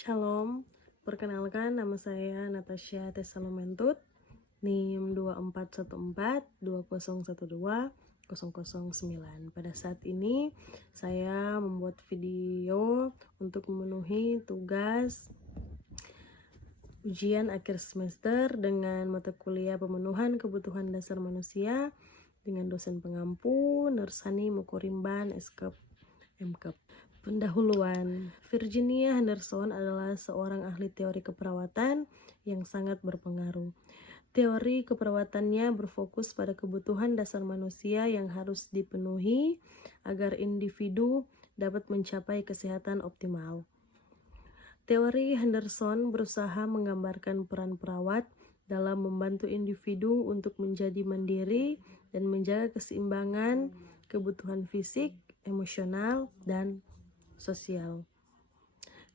Shalom, perkenalkan nama saya Natasha Tesalomentut, NIM 241420120009. Pada saat ini saya membuat video untuk memenuhi tugas ujian akhir semester dengan mata kuliah pemenuhan kebutuhan dasar manusia dengan dosen pengampu Nursani Mukorimban Eskep MKep. Pendahuluan. Virginia Henderson adalah seorang ahli teori keperawatan yang sangat berpengaruh. Teori keperawatannya berfokus pada kebutuhan dasar manusia yang harus dipenuhi agar individu dapat mencapai kesehatan optimal. Teori Henderson berusaha menggambarkan peran perawat dalam membantu individu untuk menjadi mandiri dan menjaga keseimbangan kebutuhan fisik, emosional, dan sosial.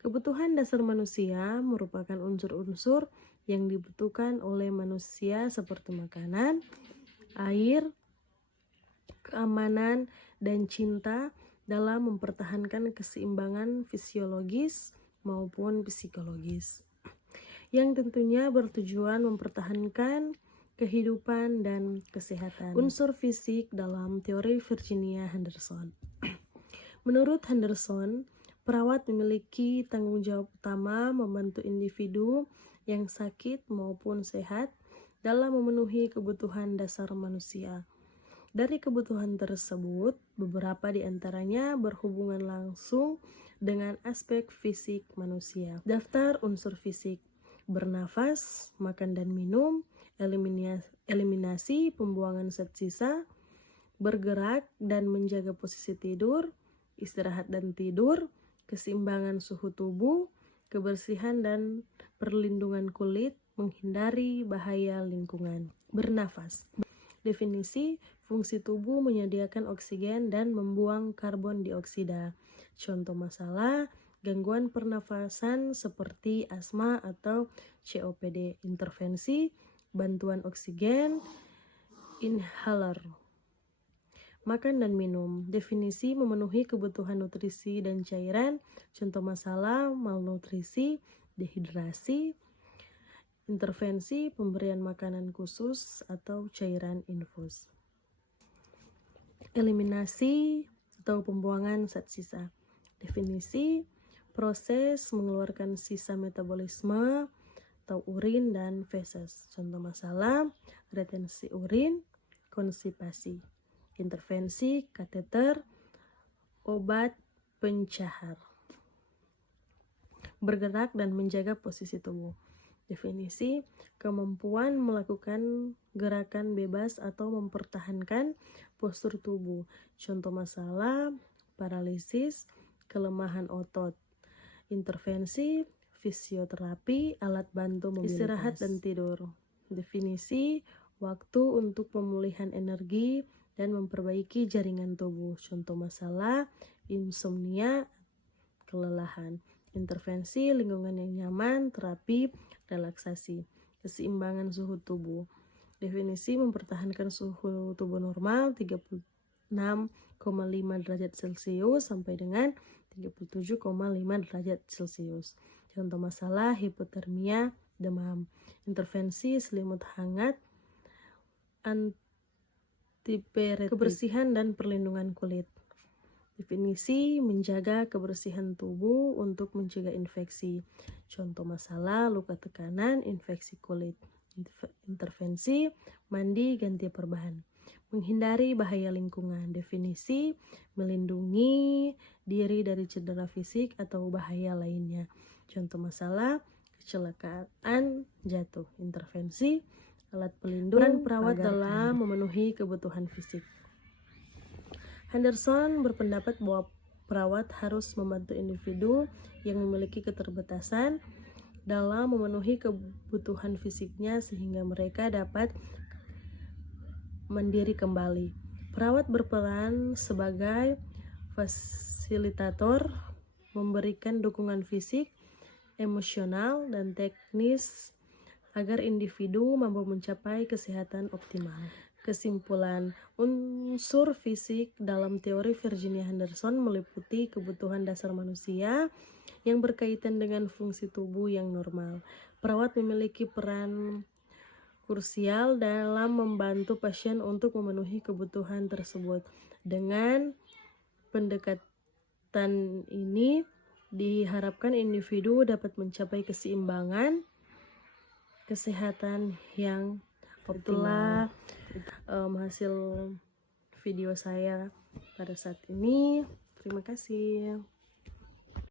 Kebutuhan dasar manusia merupakan unsur-unsur yang dibutuhkan oleh manusia seperti makanan, air, keamanan, dan cinta dalam mempertahankan keseimbangan fisiologis maupun psikologis, yang tentunya bertujuan mempertahankan kehidupan dan kesehatan. Unsur fisik dalam teori Virginia Henderson. Menurut Henderson, perawat memiliki tanggung jawab utama membantu individu yang sakit maupun sehat dalam memenuhi kebutuhan dasar manusia. Dari kebutuhan tersebut, beberapa di antaranya berhubungan langsung dengan aspek fisik manusia. Daftar unsur fisik: bernafas, makan dan minum, eliminasi pembuangan zat sisa, bergerak dan menjaga posisi tidur, istirahat dan tidur, keseimbangan suhu tubuh, kebersihan dan perlindungan kulit, menghindari bahaya lingkungan. Bernafas. Definisi: fungsi tubuh menyediakan oksigen dan membuang karbon dioksida. Contoh masalah: gangguan pernafasan seperti asma atau COPD. Intervensi: bantuan oksigen, inhaler. Makan dan minum. Definisi: memenuhi kebutuhan nutrisi dan cairan. Contoh masalah: malnutrisi, dehidrasi. Intervensi: pemberian makanan khusus atau cairan infus. Eliminasi atau pembuangan zat sisa. Definisi: proses mengeluarkan sisa metabolisme atau urin dan feses. Contoh masalah: retensi urin, konstipasi. Intervensi: kateter, obat pencahar. Bergerak dan menjaga posisi tubuh. Definisi: kemampuan melakukan gerakan bebas atau mempertahankan postur tubuh. Contoh masalah: paralisis, kelemahan otot. Intervensi: fisioterapi, alat bantu mobilitas. Istirahat dan tidur. Definisi: waktu untuk pemulihan energi dan memperbaiki jaringan tubuh. Contoh masalah: insomnia, kelelahan. Intervensi: lingkungan yang nyaman, terapi, relaksasi. Keseimbangan suhu tubuh. Definisi: mempertahankan suhu tubuh normal 36,5 derajat Celcius sampai dengan 37,5 derajat Celcius. Contoh masalah: hipotermia, demam. Intervensi: selimut hangat, kebersihan dan perlindungan kulit. Definisi: menjaga kebersihan tubuh untuk mencegah infeksi. Contoh masalah: luka tekanan, infeksi kulit. Intervensi: mandi, ganti perban. Menghindari bahaya lingkungan. Definisi: melindungi diri dari cedera fisik atau bahaya lainnya. Contoh masalah: kecelakaan jatuh. Intervensi: alat pelindung perawat dalam memenuhi kebutuhan fisik. Henderson berpendapat bahwa perawat harus membantu individu yang memiliki keterbatasan dalam memenuhi kebutuhan fisiknya sehingga mereka dapat mandiri kembali. Perawat berperan sebagai fasilitator, memberikan dukungan fisik, emosional, dan teknis agar individu mampu mencapai kesehatan optimal. Kesimpulan: unsur fisik dalam teori Virginia Henderson meliputi kebutuhan dasar manusia yang berkaitan dengan fungsi tubuh yang normal. Perawat memiliki peran krusial dalam membantu pasien untuk memenuhi kebutuhan tersebut. Dengan pendekatan ini diharapkan individu dapat mencapai keseimbangan kesehatan yang optimal. Hasil video saya pada saat ini. Terima kasih.